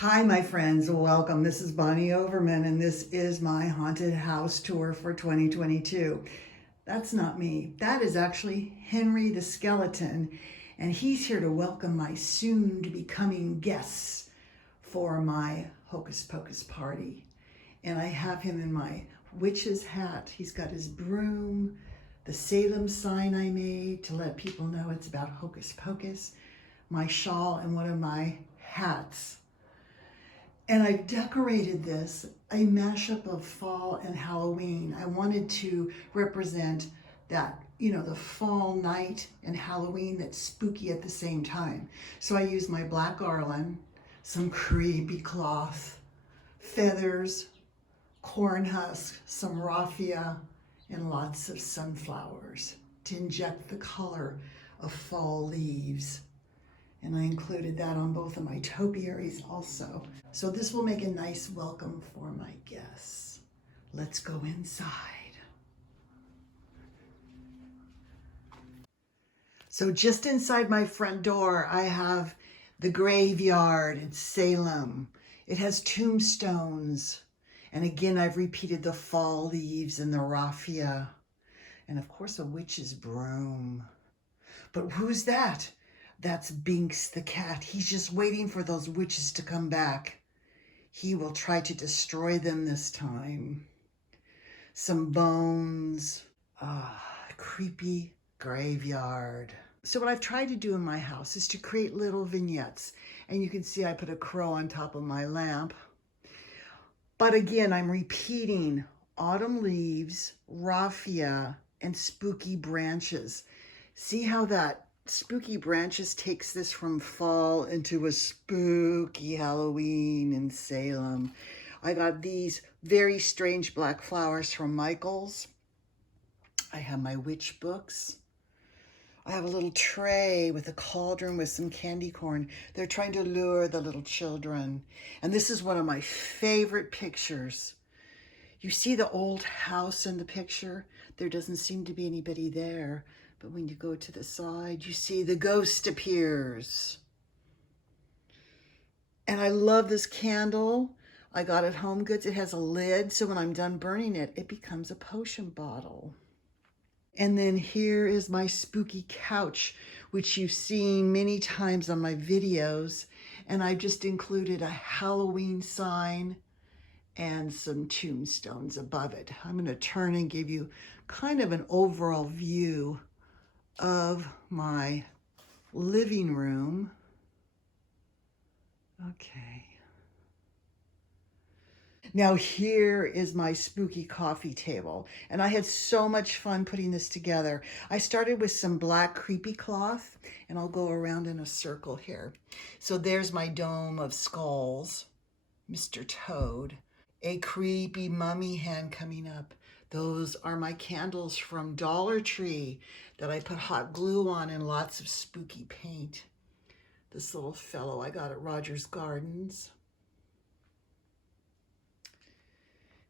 Hi, my friends. Welcome. This is Bonnie Overman, and this is my haunted house tour for 2022. That's not me. That is actually Henry the Skeleton, and he's here to welcome my soon to be coming guests for my Hocus Pocus party. And I have him in my witch's hat. He's got his broom, the Salem sign I made to let people know it's about Hocus Pocus, my shawl, and one of my hats. And I've decorated this a mashup of fall and Halloween. I wanted to represent that, the fall night and Halloween that's spooky at the same time. So I used my black garland, some creepy cloth, feathers, corn husk, some raffia, and lots of sunflowers to inject the color of fall leaves. And I included that on both of my topiaries also. So this will make a nice welcome for my guests. Let's go inside. So just inside my front door, I have the graveyard in Salem. It has tombstones. And again, I've repeated the fall leaves and the raffia. And of course, a witch's broom. But who's that? That's Binks the cat. He's just waiting for those witches to come back. He will try to destroy them this time. Some bones. Creepy graveyard. So what I've tried to do in my house is to create little vignettes. And you can see I put a crow on top of my lamp. But again, I'm repeating autumn leaves, raffia, and spooky branches. See how that spooky branches takes this from fall into a spooky Halloween in Salem. I got these very strange black flowers from Michael's. I have my witch books. I have a little tray with a cauldron with some candy corn. They're trying to lure the little children. And this is one of my favorite pictures. You see the old house in the picture? There doesn't seem to be anybody there. But when you go to the side, you see the ghost appears. And I love this candle. I got it Home Goods. It has a lid, so when I'm done burning it, it becomes a potion bottle. And then here is my spooky couch, which you've seen many times on my videos. And I just included a Halloween sign and some tombstones above it. I'm going to turn and give you kind of an overall view of my living room. Okay. Now here is my spooky coffee table. And I had so much fun putting this together. I started with some black creepy cloth, and I'll go around in a circle here. So there's my dome of skulls, Mr. Toad, a creepy mummy hand coming up. Those are my candles from Dollar Tree that I put hot glue on and lots of spooky paint. This little fellow I got at Rogers Gardens.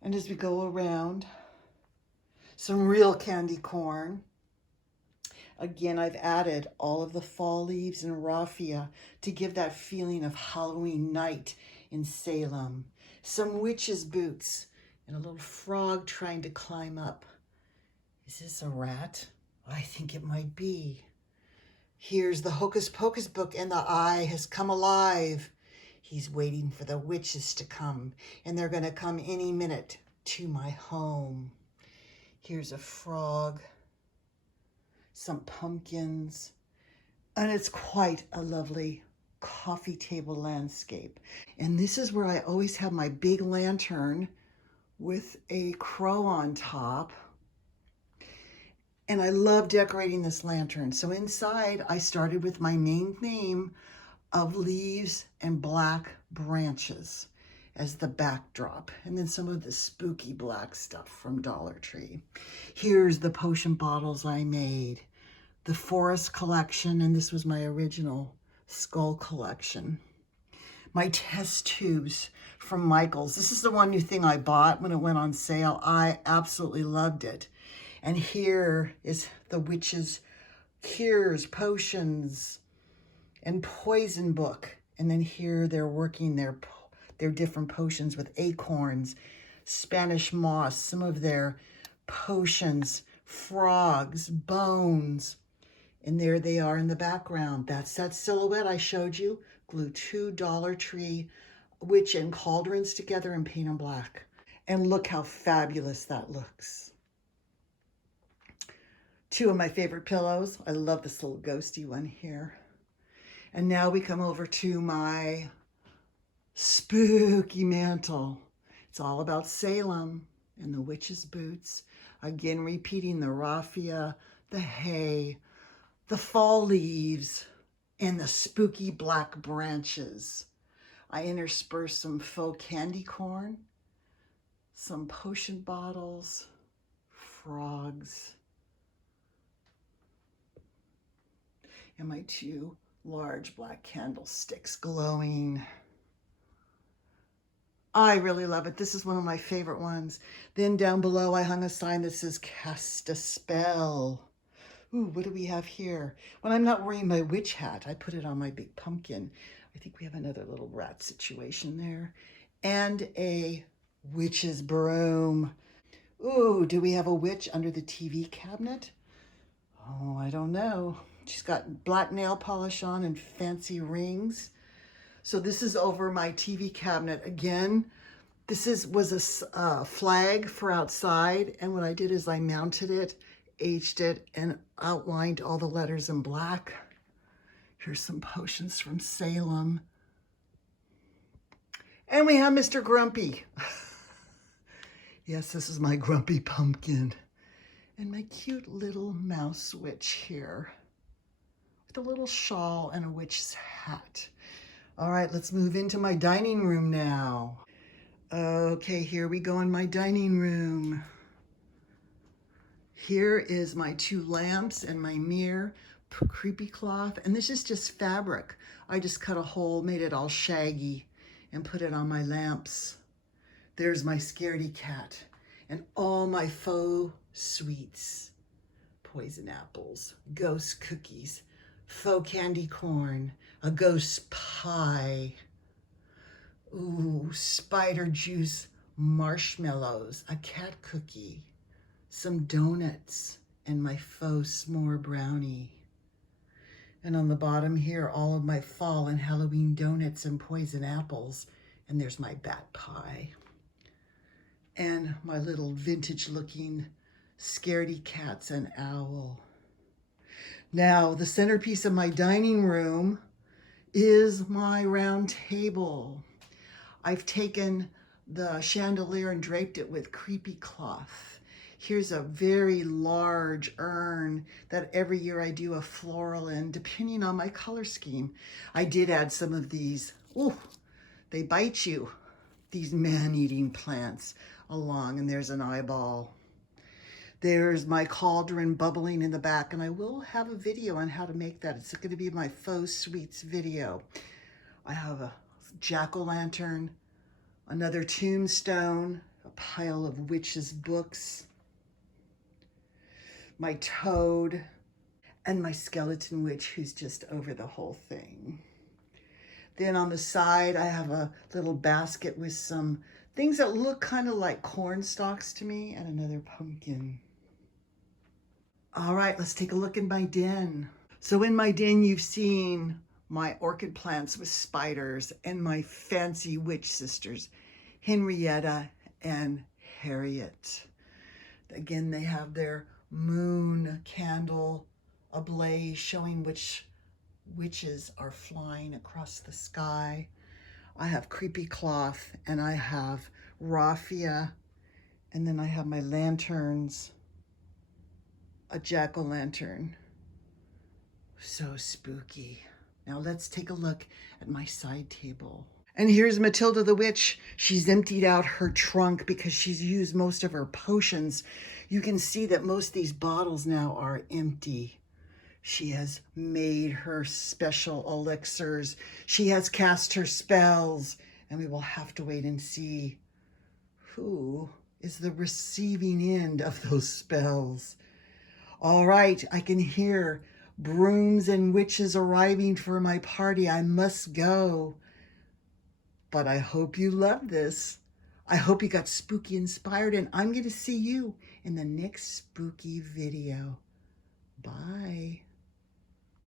And as we go around, some real candy corn. Again, I've added all of the fall leaves and raffia to give that feeling of Halloween night in Salem. Some witch's boots and a little frog trying to climb up. Is this a rat? I think it might be. Here's the Hocus Pocus book, and the eye has come alive. He's waiting for the witches to come, and they're going to come any minute to my home. Here's a frog, some pumpkins, and it's quite a lovely coffee table landscape. And this is where I always have my big lantern with a crow on top. And I love decorating this lantern. So inside, I started with my main theme of leaves and black branches as the backdrop, and then some of the spooky black stuff from Dollar Tree. Here's the potion bottles I made, the forest collection, and this was my original skull collection. My test tubes from Michael's. This is the one new thing I bought when it went on sale. I absolutely loved it. And here is the witches' cures, potions, and poison book. And then here they're working their their different potions with acorns, Spanish moss, some of their potions, frogs, bones. And there they are in the background. That's that silhouette I showed you. Glue 2 Dollar Tree witch and cauldrons together and paint them black. And look how fabulous that looks. 2 of my favorite pillows. I love this little ghosty one here. And now we come over to my spooky mantle. It's all about Salem and the witch's boots. Again, repeating the raffia, the hay, the fall leaves, and the spooky black branches. I intersperse some faux candy corn, some potion bottles, frogs, and my 2 large black candlesticks glowing. I really love it. This is one of my favorite ones. Then down below, I hung a sign that says, cast a spell. Ooh, what do we have here? When I'm not wearing my witch hat, I put it on my big pumpkin. I think we have another little rat situation there. And a witch's broom. Ooh, do we have a witch under the TV cabinet? Oh, I don't know. She's got black nail polish on and fancy rings. So this is over my TV cabinet. Again, this was a flag for outside. And what I did is I mounted it, aged it, and outlined all the letters in black. Here's some potions from Salem. And we have Mr. Grumpy. Yes, this is my grumpy pumpkin. And my cute little mouse witch here with a little shawl and a witch's hat. All right, let's move into my dining room now. Okay, here we go in my dining room. Here is my 2 lamps and my mirror, creepy cloth, and this is just fabric. I just cut a hole, made it all shaggy, and put it on my lamps. There's my scaredy cat and all my faux sweets, poison apples, ghost cookies, faux candy corn, a ghost pie, ooh, spider juice marshmallows, a cat cookie, some donuts, and my faux s'more brownie. And on the bottom here, all of my fall and Halloween donuts and poison apples. And there's my bat pie. And my little vintage looking scaredy cats and owl. Now, the centerpiece of my dining room is my round table. I've taken the chandelier and draped it with creepy cloth. Here's a very large urn that every year I do a floral in, depending on my color scheme. I did add some of these, ooh, they bite you, these man-eating plants along, and there's an eyeball. There's my cauldron bubbling in the back, and I will have a video on how to make that. It's going to be my faux sweets video. I have a jack-o'-lantern, another tombstone, a pile of witches' books, my toad, and my skeleton witch who's just over the whole thing. Then on the side, I have a little basket with some things that look kind of like corn stalks to me, and another pumpkin. All right, let's take a look in my den. So in my den, you've seen my orchid plants with spiders and my fancy witch sisters, Henrietta and Harriet. Again, they have their moon candle ablaze, showing which witches are flying across the sky. I have creepy cloth, and I have raffia, and then I have my lanterns, a jack-o'-lantern. So spooky. Now let's take a look at my side table. And here's Matilda the witch. She's emptied out her trunk because she's used most of her potions. You can see that most of these bottles now are empty. She has made her special elixirs. She has cast her spells, and we will have to wait and see who is the receiving end of those spells. All right, I can hear brooms and witches arriving for my party. I must go. But I hope you love this. I hope you got spooky inspired, and I'm going to see you in the next spooky video. Bye.